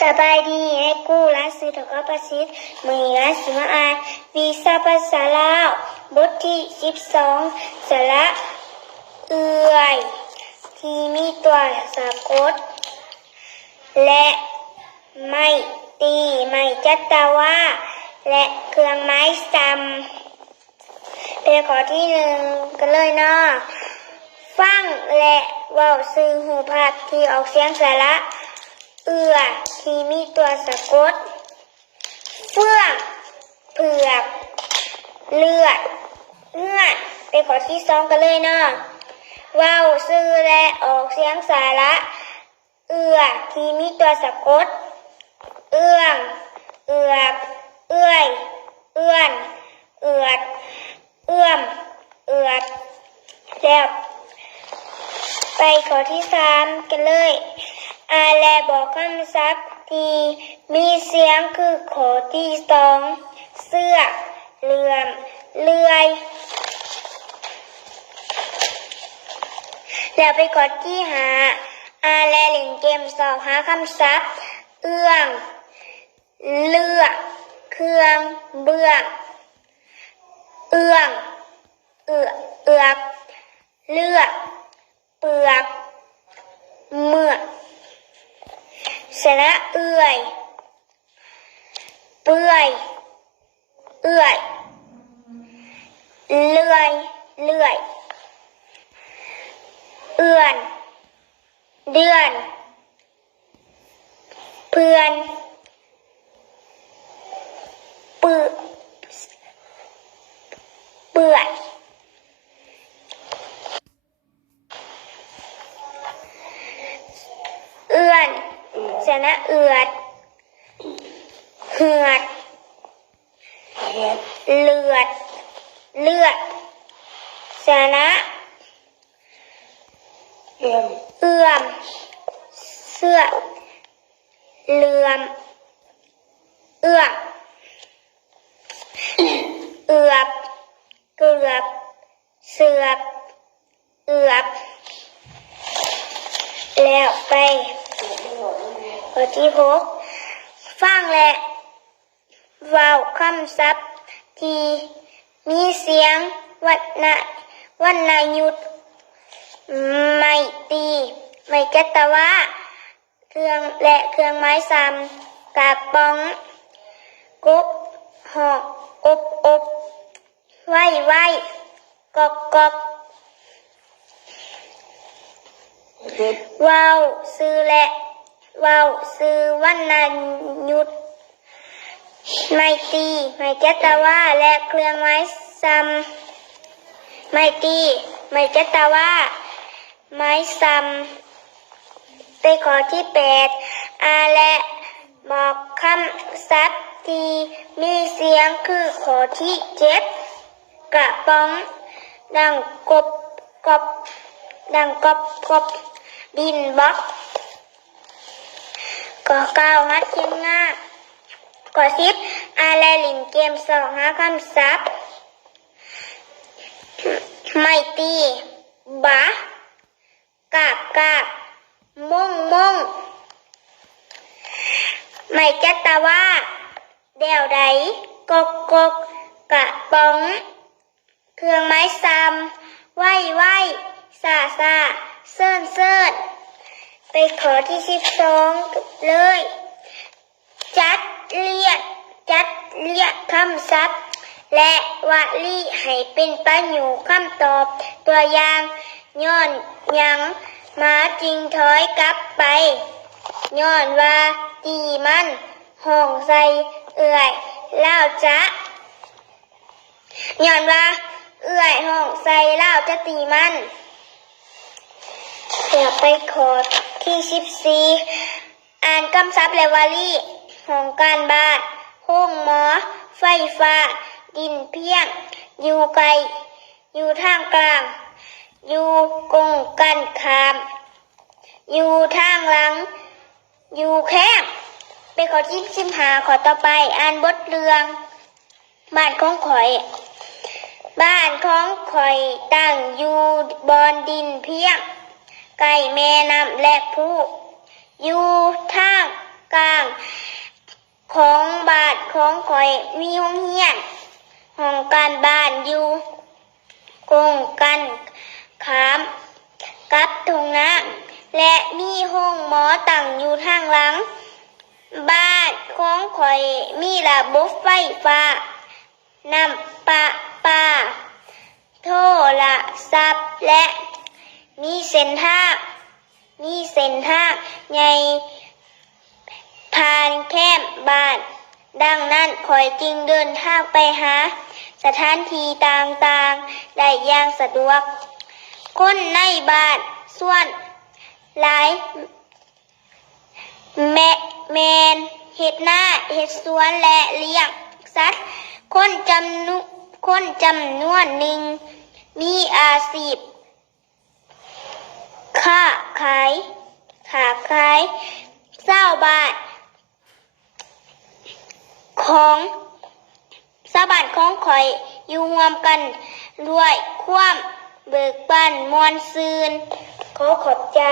สบายดีให้กู้ร้านซื้อถกประสิทธิ์มือร้านสิมาอ่านวีซ่าภาษาลาวบทที่12สระเอื่อยที่มีตัวสะกดและไม่ตีไม่จัตวาและเครื่องไม้ซ้ำเป็นข้อที่1กันเลยเนาะฟังและเว้าซื้อหูพัดที่ออกเสียงสระเอื่อที่มีตัวสะกดเฟื่องเผือกเลือดเงื่อนเป็นข้อที่2กันเลยเนาะเว้าซื้อและออกเสียงสระเอื่อที่มีตัวสะกดเอื้องเอือกเอื้อยเอื้อนเอือดเอื้อมเอือดแล้วไปข้อที่3กันเลยและบอกคำศัพท์ที่มีเสียงคือข้อที่2เสื้อเหลื่อมเลื่อยแล้วไปข้อที่5และเล่นเกมสอบหาคำศัพท์เอื้องเลือกเครื่องเบื้องเอื้องเอือกเลือกเปลือกเมือกสระเอื่อยเปื่อยเอื่อยเลื่อยเลื่อยเอื่อนเดือนเพื่อนเปื่อยเอื้อนสระเอือดเหือดเลือดเลือดสระเอื้อมเสื้อเหลื่อมเอื้อมเอือบเกือบเสือบเอือบแล้วไปข้อที่6ฟังและเว้าคำศัพท์ที่มีเสียงวรรณยุกต์ไม่ตีไม่จัตวาเครื่องไม้ซ้ำกระป๋องกบหอกอบไว้กอกเว้าซื้อและเว้าซื้อวรรณยุกต์ไม่ตีไม่จัตวาและเครื่องไม้ซ้ำไม่ตีไม่จัตวาไม้ซ้ำไปข้อที่8และบอกคำศัพท์ที่มีเสียงคือข้อที่7กระป๋องดังกบดังกบดินบล็อกข้อ9หัดเขียนง่ายข้อ10และเล่นเกมสอบหาคำศัพท์ไม่ตีบะกาบมงไม่จัตวาเดี่ยวใดกกระป๋องเครื่องไม้ซ้ำไว้ซาเซินไปขอที่12เลยจัดเรียกคำศัพท์และวลีให้เป็นประโยคคำตอบตัวอย่างย้อนหยังมาจริงถอยกลับไปย้อนว่าตีมันห้องใส่เอื่อยเล่าจะย้อนว่าเอื่อยห้องใส่เล่าจะตีมันเดี๋ยวไปขอที่14อ่านคำศัพท์และวลีห้องการบ้านห้องหมอไฟฟ้าดินเพียงอยู่ไกลอยู่ทางกลางอยู่กงกันขามอยู่ทางหลังอยู่แคบไปข้อที่15ข้อต่อไปอ่านบทเรื่องบ้านของข่อยตั้งอยู่บอนดินเพียงใกล้แม่น้ำและภูอยู่ทาง กลางของบาทของข่อยมีห้องเฮียนห้องการบ้านอยู่กงกันขามกับทงนาและมีห้องหมอตั้งอยู่ทางหลังบ้านของข่อยมีระบบไฟฟ้าน้ำประปาโทรศัพท์และมีเส้นทางใหญ่ผ่านแคมป์บ้านดังนั้นข่อยจึงเดินทางไปหาสถานที่ต่างๆได้อย่างสะดวกคนในบ้านส่วนหลายแม่นเฮ็ดนาเฮ็ดสวนและเลี้ยงสัตว์คนจำนวนหนึ่งมีอาชีพค้าขายชาวบ้านของข่อยอยู่รวมกันด้วยความเบิกบานม่วนซื่นขอขอบใจ